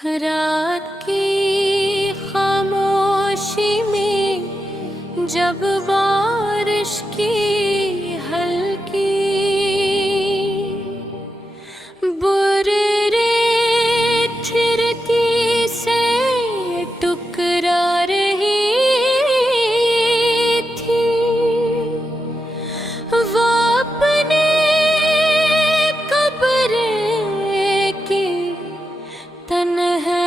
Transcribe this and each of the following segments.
रात की खामोशी में जब बारिश की हल्की बुरे खिड़की से टुकरा रही थी। वो अपने कब्र की तन्हाई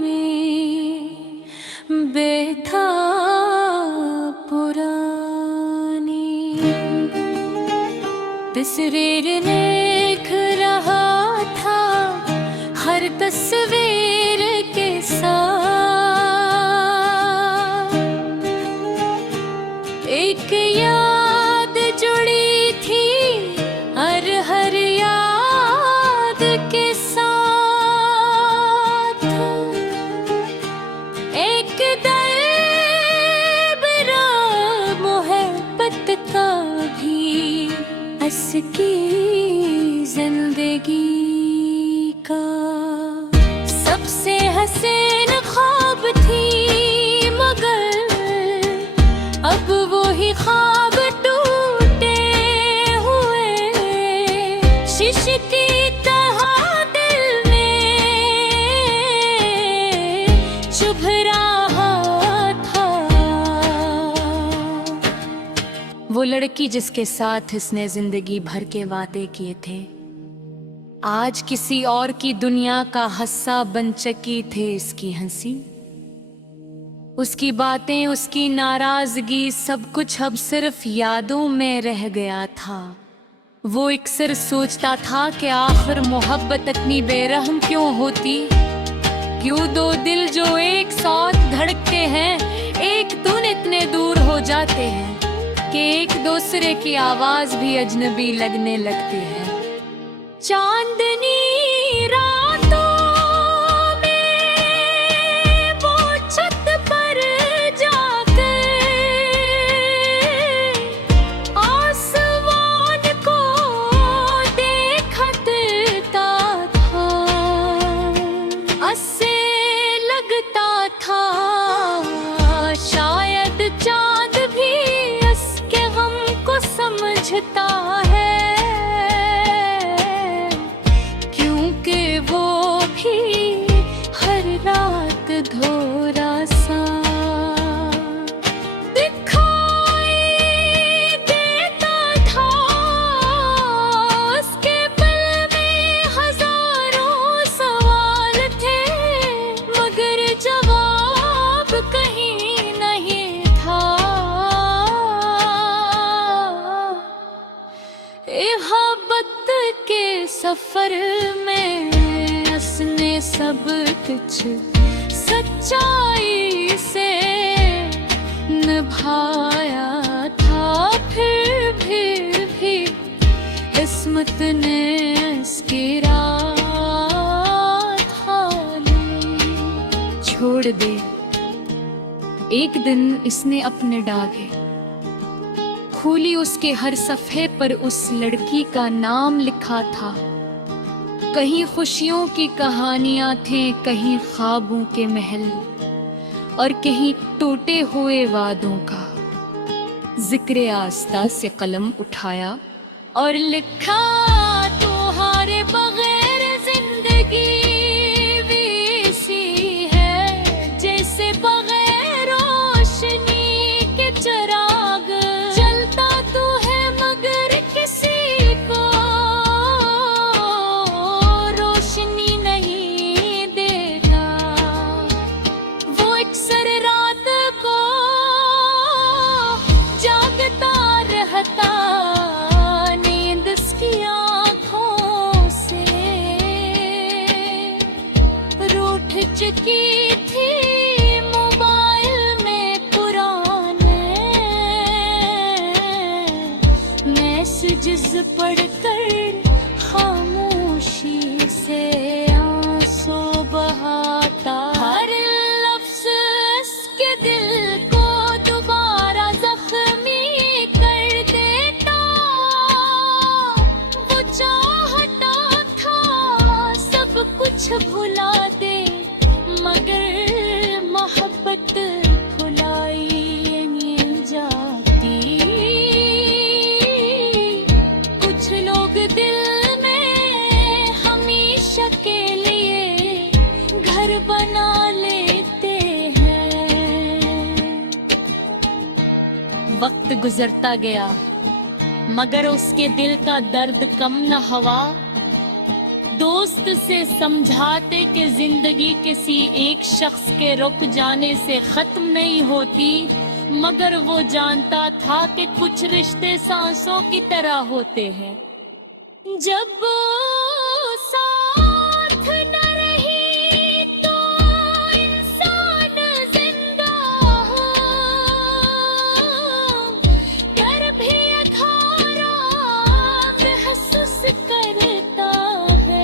में बैठा पुरानी तस्वीर देख रहा था हर तस्वीर के साथ एक याद जुड़ी थी हर याद के साथ एक दर्द मोहब्बत का भी असकी जिंदगी का सबसे हसीन ख्वाब थी मगर अब वो ही ख्वाब टूटे हुए शीशे की तरह दिल में चुभ रहा था। वो लड़की जिसके साथ इसने जिंदगी भर के वादे किए थे आज किसी और की दुनिया का हिस्सा बन चुकी थे। इसकी हंसी, उसकी बातें, उसकी नाराजगी, सब कुछ अब सिर्फ यादों में रह गया था। वो अक्सर सोचता था कि आखिर मोहब्बत इतनी बेरहम क्यों होती, क्यों दो दिल जो एक साथ धड़कते हैं एक धुन इतने दूर हो जाते हैं कि एक दूसरे की आवाज भी अजनबी लगने लगती है। चांदनी रातों में वो छत पर जाकर आसमान को देखता था। ऐसे लगता था शायद चांद भी इसके गम को समझता है, रात धोरा सा दिखाई देता था। उसके दिल में हजारों सवाल थे मगर जवाब कहीं नहीं था। मोहब्बत के सफर में उसने सब कुछ सच्चाई से निभाया था। फिर भी किस्मत ने इसकी राह छोड़ दे। एक दिन इसने अपने डागे खोली, उसके हर सफ़े पर उस लड़की का नाम लिखा था। कहीं खुशियों की कहानियां थे, कहीं ख्वाबों के महल और कहीं टूटे हुए वादों का जिक्र। आस्ता से कलम उठाया और लिखा, तुम्हारे बगैर जिंदगी वैसी है जैसे बगैर रोशनी के चिराग। जलता तो है मगर किसी को नींद इसकी कुछ भुला दे, मगर मोहब्बत भुलाई नहीं जाती। कुछ लोग दिल में हमेशा के लिए घर बना लेते हैं। वक्त गुजरता गया मगर उसके दिल का दर्द कम न हुआ। दोस्त से समझाते कि जिंदगी किसी एक शख्स के रुक जाने से खत्म नहीं होती, मगर वो जानता था कि कुछ रिश्ते सांसों की तरह होते हैं। जब वो साथ न रही तो इंसान जिंदा हो, कर भी अधूरा महसूस करता है।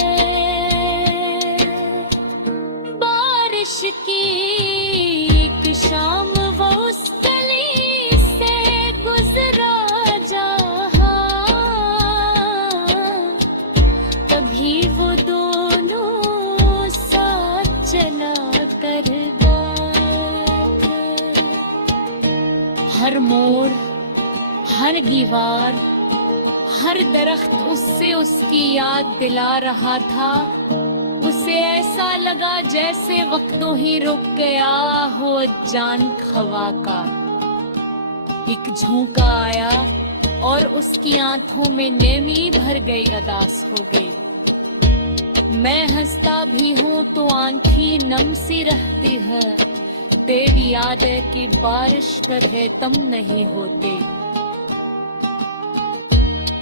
बारिश की एक शाम वो उस गली से गुजरा जहाँ, तभी वो दोनों साथ चला कर गए। हर मोड़, हर दीवार, हर दरख्त उससे उसकी याद दिला रहा था। उसे ऐसा लगा जैसे वक्तों ही रुक गया हो जान खवा का। एक झोंका आया और उसकी आंखों में नेमी भर गई, अदास हो गई। मैं हंसता भी हूँ तो आंखें नम सी रहती है। तेरी याद है कि बारिश पर है तम नहीं होते।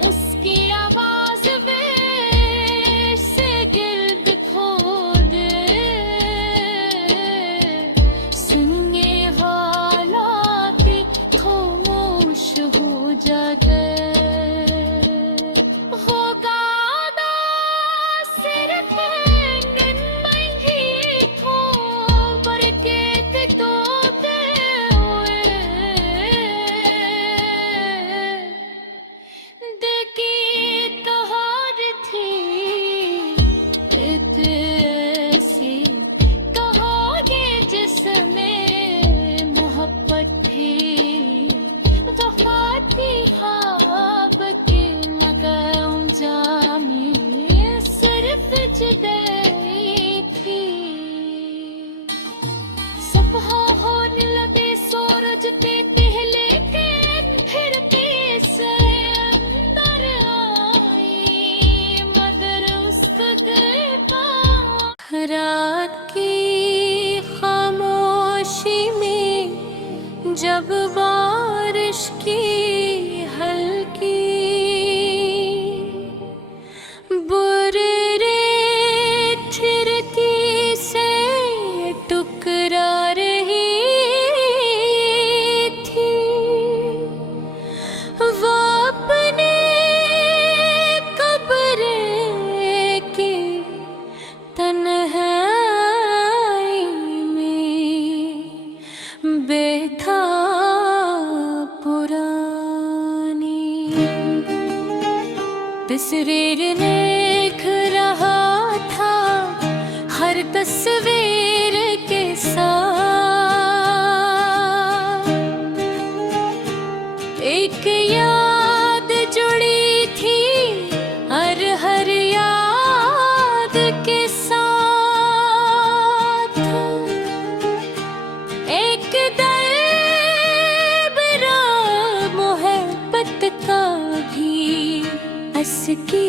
उसकी आवाज में से गिर्द खोद सुनने वाला के खामोश हो जाते। होगा आदा सिर्फ नन्ही ही थो, बरकत तो दे हुए। देखी कहार थी ऐसी कहानी जिसमें मोहब्बत थी, वफा थी ख्वाब की मगर जामी सिर्फ जुदाई थी। सुबह होने लगे सूरज के पहले के फिर से अंदर आई, मगर उसका रात की खामोशी में जब बारिश की हल्की बुरे खिड़की से टुकरा रही थी, वो अपने कब्र की तन्हाई में बैठा पुरानी तस्वीर देख रहा था, हर तस्वीर के साथ एक याद जुड़ी थी, हर याद के साथ एक दर्द मोहब्बत का भी असकी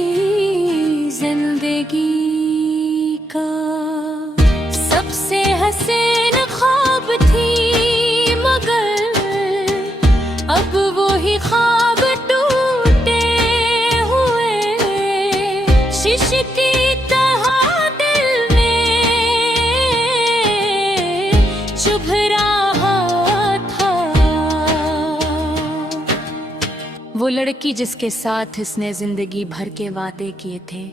जिंदगी का सबसे हसीन ख्वाब थी, मगर अब वो ही ख्वाब टूटे हुए शीशे की तरह दिल में चुभ रहा था। वो लड़की जिसके साथ इसने जिंदगी भर के वादे किए थे,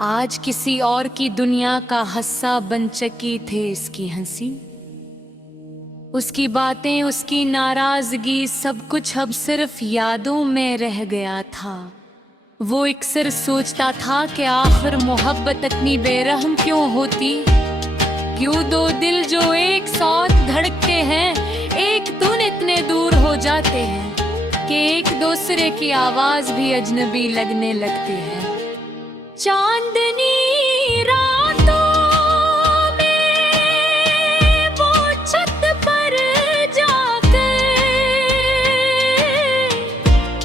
आज किसी और की दुनिया का हिस्सा बन चुकी थे इसकी हंसी। उसकी बातें, उसकी नाराजगी, सब कुछ अब सिर्फ यादों में रह गया था। वो अक्सर सोचता था कि आखिर मोहब्बत इतनी बेरहम क्यों होती। क्यों दो दिल जो एक साथ धड़कते हैं एक धुन इतने दूर हो जाते हैं कि एक दूसरे की आवाज भी अजनबी लगने लगती है। चांदनी रातों में वो छत पर जाकर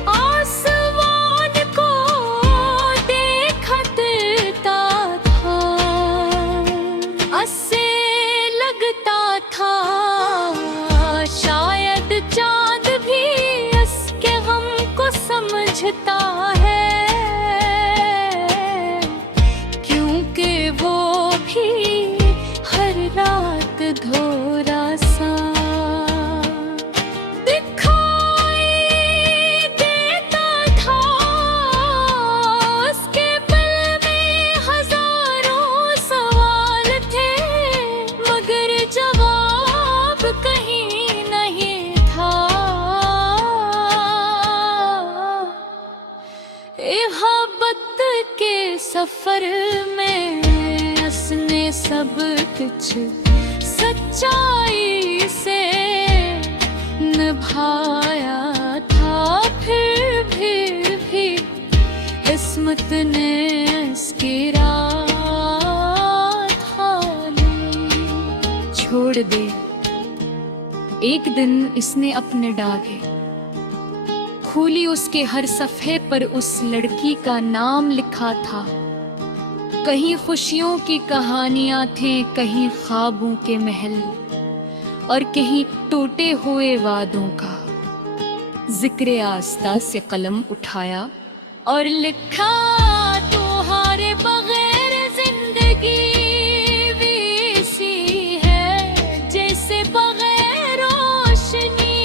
आसमान को देखता था। ऐसे लगता था शायद चांद भी इसके गम को समझता है, रात धोरा सा दिखाई देता था। उसके दिल में हजारों सवाल थे मगर जवाब कहीं नहीं था। मोहब्बत के सफर में उसने सब कुछ सच्चाई से निभाया था। फिर भी किस्मत ने इसकी राह छोड़ दी। एक दिन इसने अपने डागे खोली, उसके हर सफ़े पर उस लड़की का नाम लिखा था। कहीं खुशियों की कहानियां थी, कहीं ख्वाबों के महल और कहीं टूटे हुए वादों का। जिक्र आस्ता से कलम उठाया और लिखा, तुम्हारे बगैर जिंदगी वैसी है जैसे बगैर रोशनी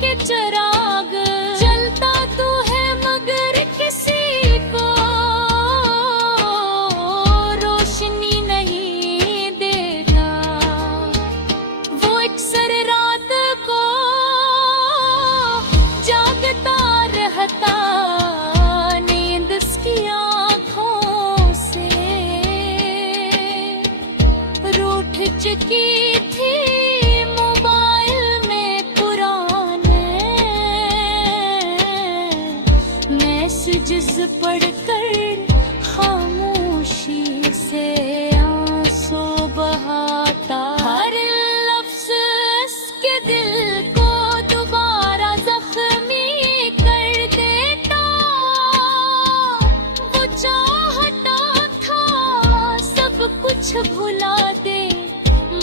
के चिराग। जलता तो है मगर किसी को नींद इसकी आँखों से रूठ चुकी थी। मोबाइल में पुराने मैसेजेस पढ़कर खामोशी से आंसू बहाता। हर लफ्ज़ इसके दिल को दोबारा जख्मी कुछ भुला दे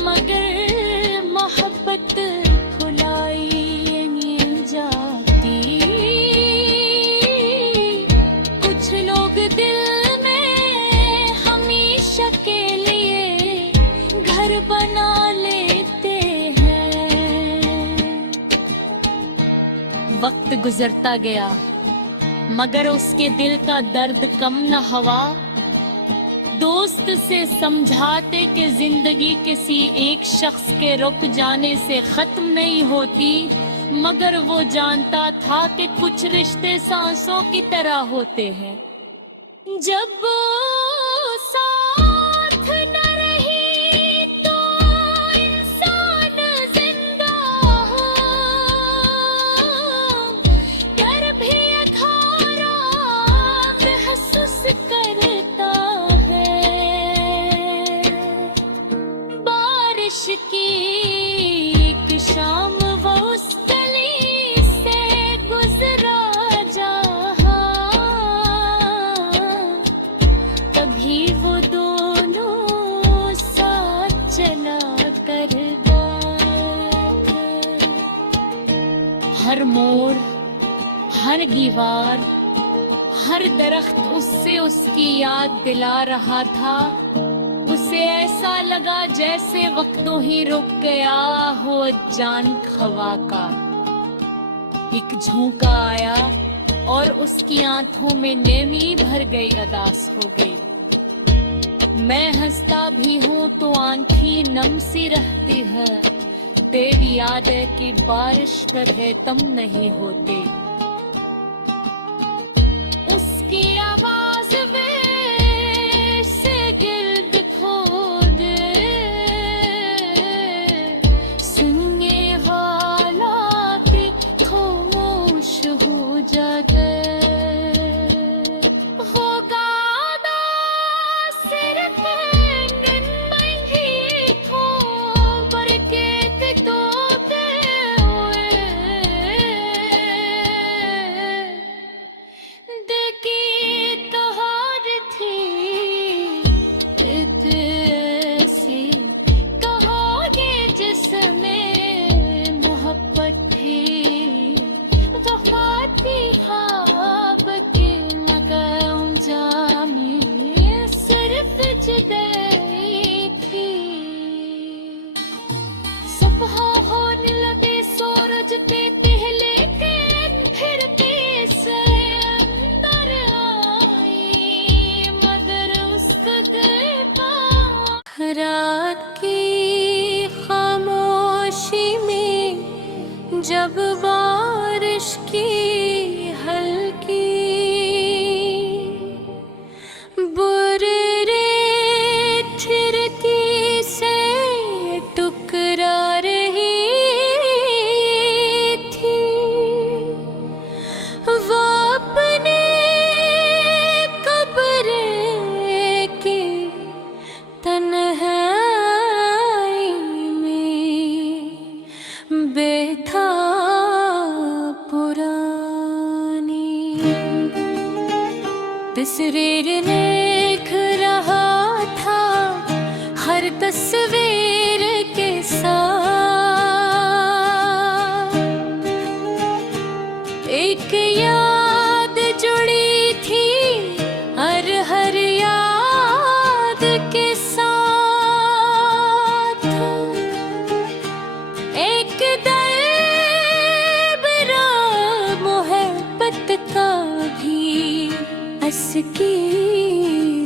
मगर मोहब्बत भुलाई नहीं जाती। कुछ लोग दिल में हमेशा के लिए घर बना लेते हैं। वक्त गुजरता गया मगर उसके दिल का दर्द कम न हुआ। दोस्त से समझाते कि जिंदगी किसी एक शख्स के रुक जाने से खत्म नहीं होती, मगर वो जानता था कि कुछ रिश्ते सांसों की तरह होते हैं। जब वो साथ न रही तो इंसान जिंदा हो कर भी अधूरा महसूस करता की। एक शाम वो उस गली से गुजरा जहाँ, तभी वो दोनों साथ चला कर गए। हर मोड़, हर दीवार, हर दरख्त उससे उसकी याद दिला रहा था। उसे ऐसा लगा जैसे वक्तों ही रुक गया हो जान खवा का। एक झोंका आया और उसकी आंखों में नेमी भर गई, अदास हो गई। मैं हंसता भी हूँ तो आंखें नम सी रहती है। तेरी याद है कि बारिश पर है तम नहीं होते। उसकी आवाज़ रात की खामोशी में जब बारिश की हल्की बुरे खिड़की से टुकरा रही थी, वो अपने कब्र की तन्हाई में बैठा पुरानी तस्वीर देख रहा था हर तस्वीर के साथ एक याद जुड़ी थी हर याद के साथ, एक दर्द मोहब्बत का भी असकी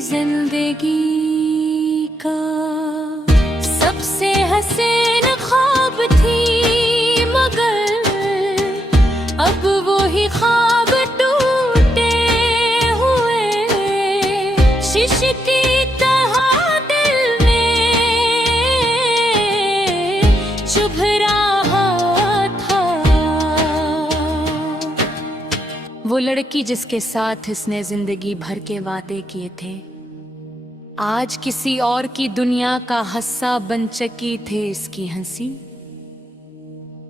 जिंदगी का सबसे हसीन ख्वाब थी, मगर अब वो ही ख्वाब टूटे हुए शीशे की तरह दिल में चुभ रहा था। वो लड़की जिसके साथ इसने जिंदगी भर के वादे किए थे, आज किसी और की दुनिया का हिस्सा बन चुकी थे इसकी हंसी।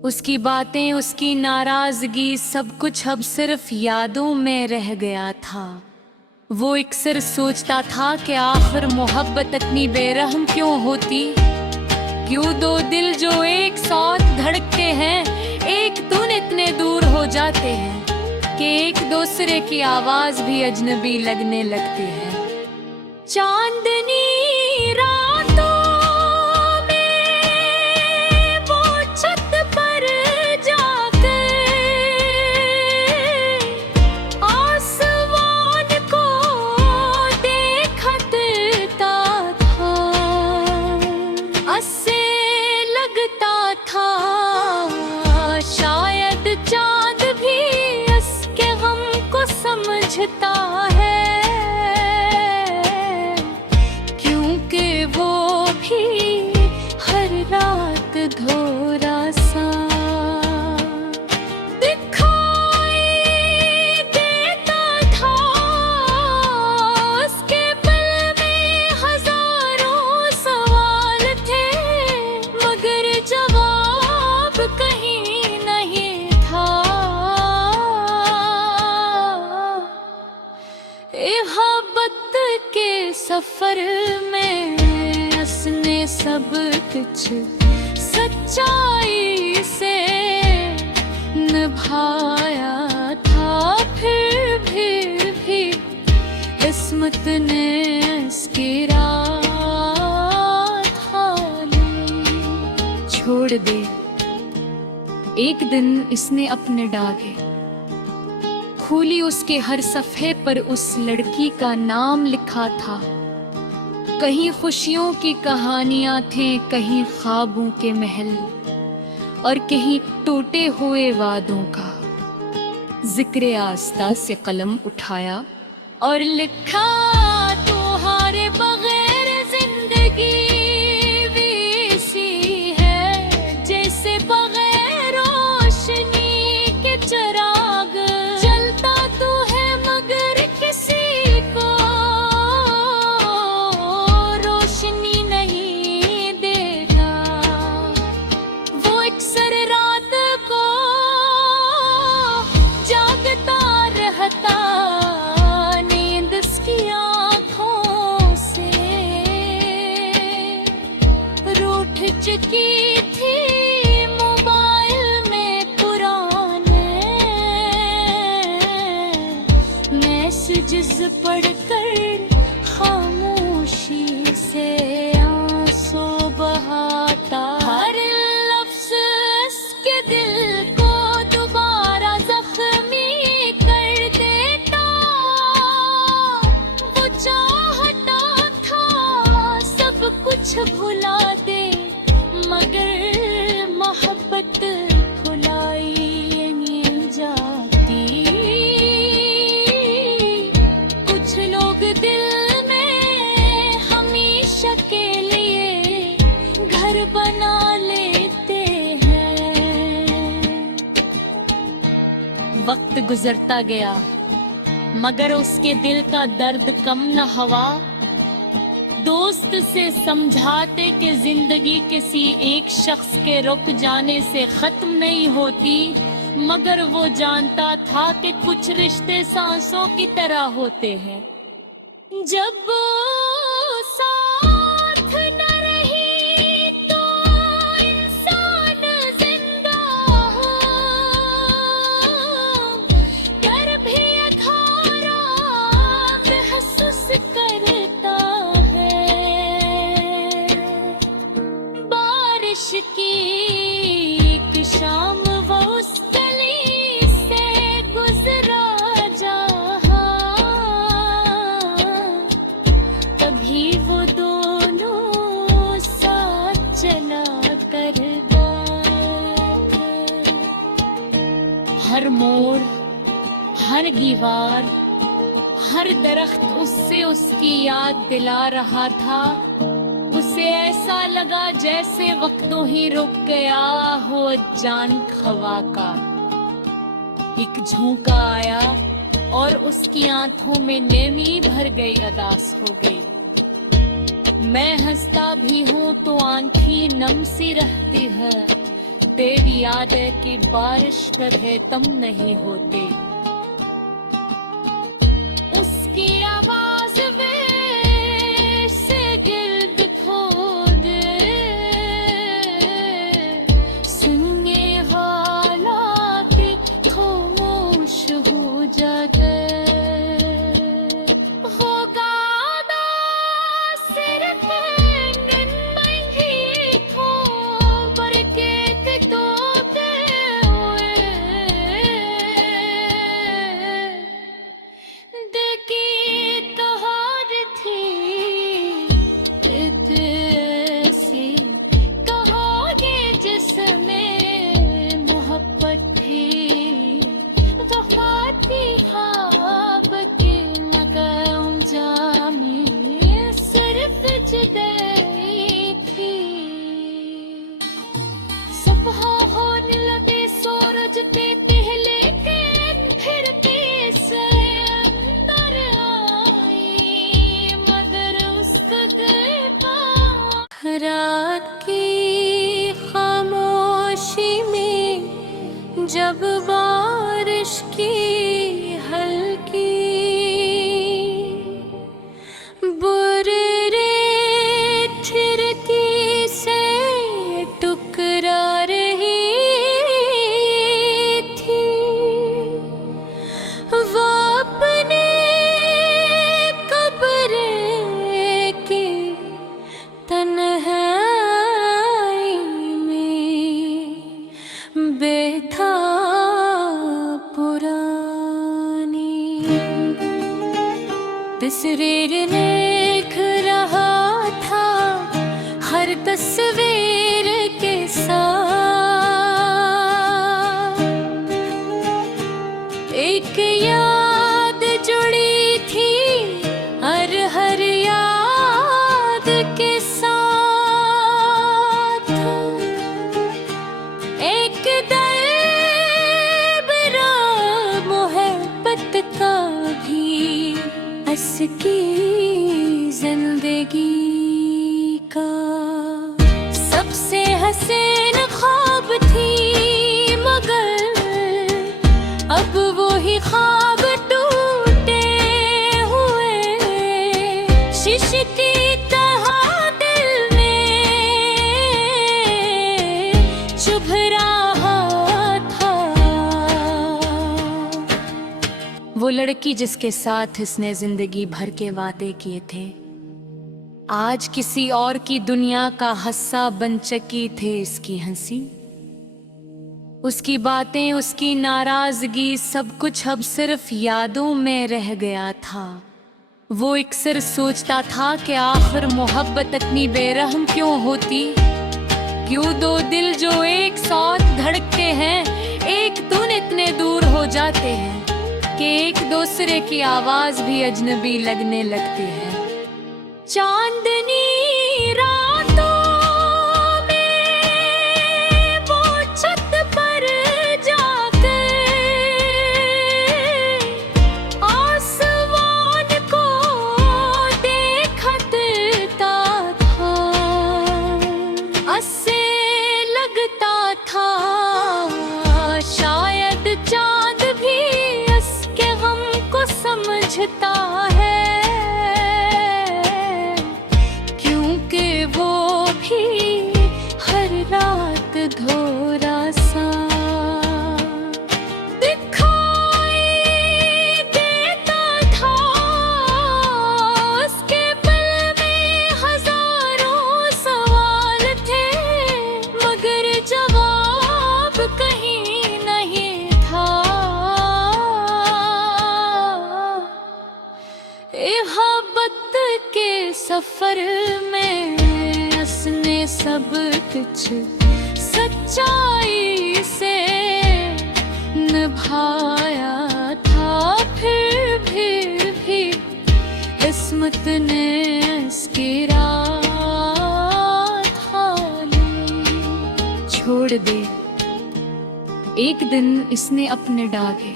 उसकी बातें, उसकी नाराजगी, सब कुछ अब सिर्फ यादों में रह गया था। वो अक्सर सोचता था कि आखिर मोहब्बत इतनी बेरहम क्यों होती, क्यों दो दिल जो एक साथ धड़कते हैं एक धुन इतने दूर हो जाते हैं कि एक दूसरे की आवाज भी अजनबी लगने लगती है। चांदनी रातों में वो छत पर जाकर आसमान को देखता था, ऐसे लगता था शायद चांद भी इसके गम को समझता है, हर रात धोरा सा दिखाई देता था। उसके दिल में हजारों सवाल थे, मगर जवाब कहीं नहीं था। मोहब्बत के सफर में उसने सब कुछ सच्चाई से निभाया था, फिर भी किस्मत ने इसकी रात छोड़ दे। एक दिन इसने अपने डागे खोली, उसके हर सफ़े पर उस लड़की का नाम लिखा था। कहीं खुशियों की कहानियां थी, कहीं ख्वाबों के महल और कहीं टूटे हुए वादों का जिक्र। आस्ता से कलम उठाया और लिखा, तुम्हारे बगैर जिंदगी वैसी है जैसे बगैर रोशनी के चिराग। जलता तो है मगर किसी को नींद इसकी कुछ भुला दे, मगर मोहब्बत भुलाई नहीं जाती। कुछ लोग दिल में हमेशा के लिए घर बना लेते हैं। वक्त गुजरता गया मगर उसके दिल का दर्द कम न हुआ। दोस्त से समझाते कि जिंदगी किसी एक शख्स के रुक जाने से खत्म नहीं होती, मगर वो जानता था कि कुछ रिश्ते सांसों की तरह होते हैं। जब वो साथ न रही तो इंसान जिंदा हो, कर भी अधूरा महसूस करता है। बारिश की एक शाम वो उस गली से गुजरा जहाँ, तभी वो दोनों साथ चला कर गए। हर मोड़, हर दीवार, हर दरख्त उससे उसकी याद दिला रहा था। उसे ऐसा लगा जैसे वक्तों ही रुक गया हो जान हवा का। एक झोंका आया और उसकी आंखों में नमी भर गई, अदास हो गई। मैं हंसता भी हूँ तो आंखें नम सी रहती है। तेरी याद है कि बारिश कभी तुम नहीं होते। उसकी आवाज में से गिर्द खोदे, सुनने वाला के खामोश हो जाते। होगा सिर्फ नन्ही ही थो, बरकत तो हुए देखी कहार थी ऐसी, कहोगे जिसमें मोहब्बत थी। वफा थी ख्वाब के मकाम जामी, सिर्फ जुदाई थी। सुबह होने लगे सूरज पे पहले के, फिर से अंदर आई मगर उसका गए। रात की खामोशी में जब बारिश की हल्की बुरे खिड़की से टुकरा रही थी, वो अपने कब्र की तन्हाई में बैठा पुरानी तस्वीर देख रहा था, हर तस्वीर के साथ एक याद जुड़ी थी, हर याद के साथ एक दर्द मोहब्बत का भी हंस की जिंदगी का सबसे हसीन ख्वाब थी, मगर अब वो ही ख्वाब टूटे हुए शीशे की तरह दिल में चुभ रहा था। वो लड़की जिसके साथ इसने जिंदगी भर के वादे किए थे, आज किसी और की दुनिया का हिस्सा बन चुकी थे इसकी हंसी। उसकी बातें, उसकी नाराजगी, सब कुछ अब सिर्फ यादों में रह गया था। वो अक्सर सोचता था कि आखिर मोहब्बत इतनी बेरहम क्यों होती। क्यों दो दिल जो एक साथ धड़कते हैं एक धुन इतने दूर हो जाते हैं कि एक दूसरे की आवाज भी अजनबी लगने लगती है। चांदनी रातों में वो छत पर जाकर आसमान को देखता था। ऐसे लगता था शायद चांद भी इसके गम को समझता है, रात धोरा सा दिखाई देता था। उसके दिल में हजारों सवाल थे मगर जवाब कहीं नहीं था। मोहब्बत के सफर में उसने सब कुछ सच्चाई से निभाया था। फिर भी किस्मत ने इसकी राह छोड़ दी। एक दिन इसने अपने डागे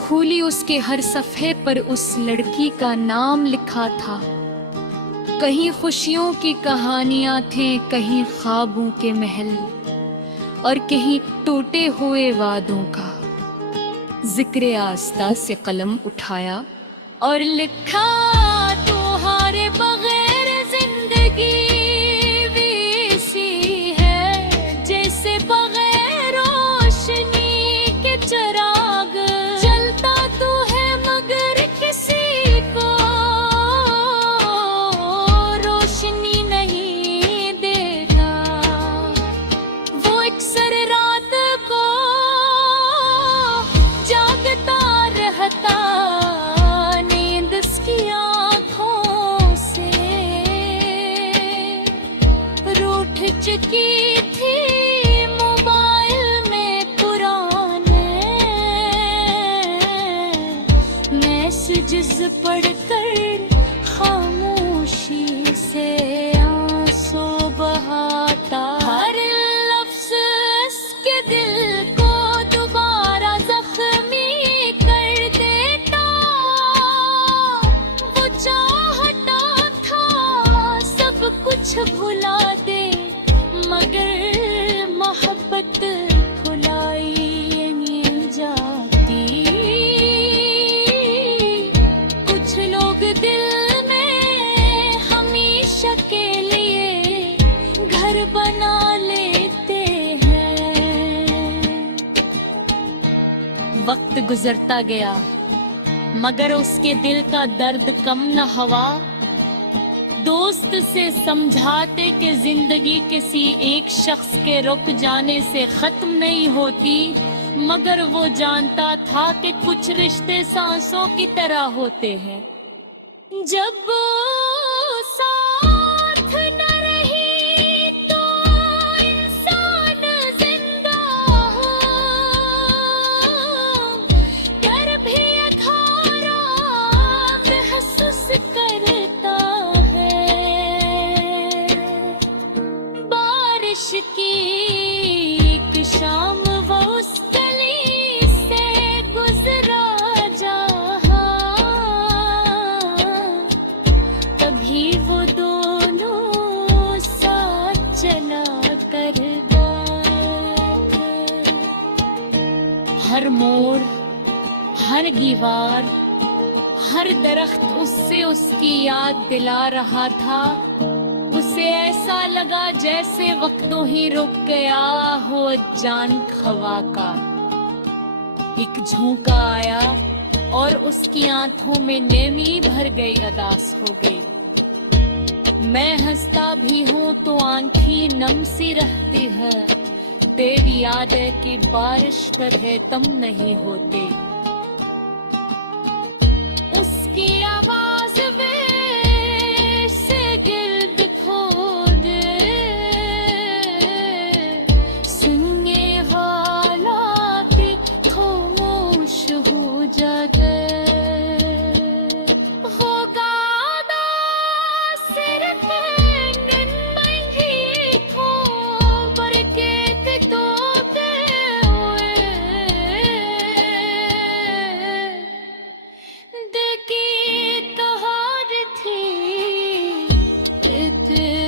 खोली, उसके हर सफ़े पर उस लड़की का नाम लिखा था। कहीं खुशियों की कहानियां थे, कहीं ख्वाबों के महल और कहीं टूटे हुए वादों का जिक्र। आस्ता से कलम उठाया और लिखा, तुम्हारे बगैर जिंदगी वैसी है जैसे बगैर रोशनी के चिराग। जलता तो है मगर किसी को नींद इसकी आँखों से रूठ चुकी थी। मोबाइल में पुराने मैसेजेस पढ़कर खामोशी से आंसू बहाता। हर लफ्ज़ इसके दिल को दोबारा जख्मी कुछ भुला दे मगर मोहब्बत भुलाई नहीं जाती। कुछ लोग दिल में हमेशा के लिए घर बना लेते हैं। वक्त गुजरता गया मगर उसके दिल का दर्द कम न हुआ। दोस्त से समझाते कि जिंदगी किसी एक शख्स के रुक जाने से खत्म नहीं होती, मगर वो जानता था कि कुछ रिश्ते सांसों की तरह होते हैं। जब साथ न रही तो इंसान जिंदा हो, कर भी अधूरा महसूस करता की। एक शाम वो उस गली से गुजरा जहाँ, तभी वो दोनों साथ चला कर गए। हर मोड़, हर दीवार, हर दरख्त उससे उसकी याद दिला रहा था। उसे ऐसा लगा जैसे वक्तों ही रुक गया हो जान खवा का। एक झोंका आया और उसकी आंखों में नेमी भर गई, अदास हो गई। मैं हंसता भी हूँ तो आंखें नम सी रहती है। तेरी याद है कि बारिश पर है तम नहीं होते। उसकी थे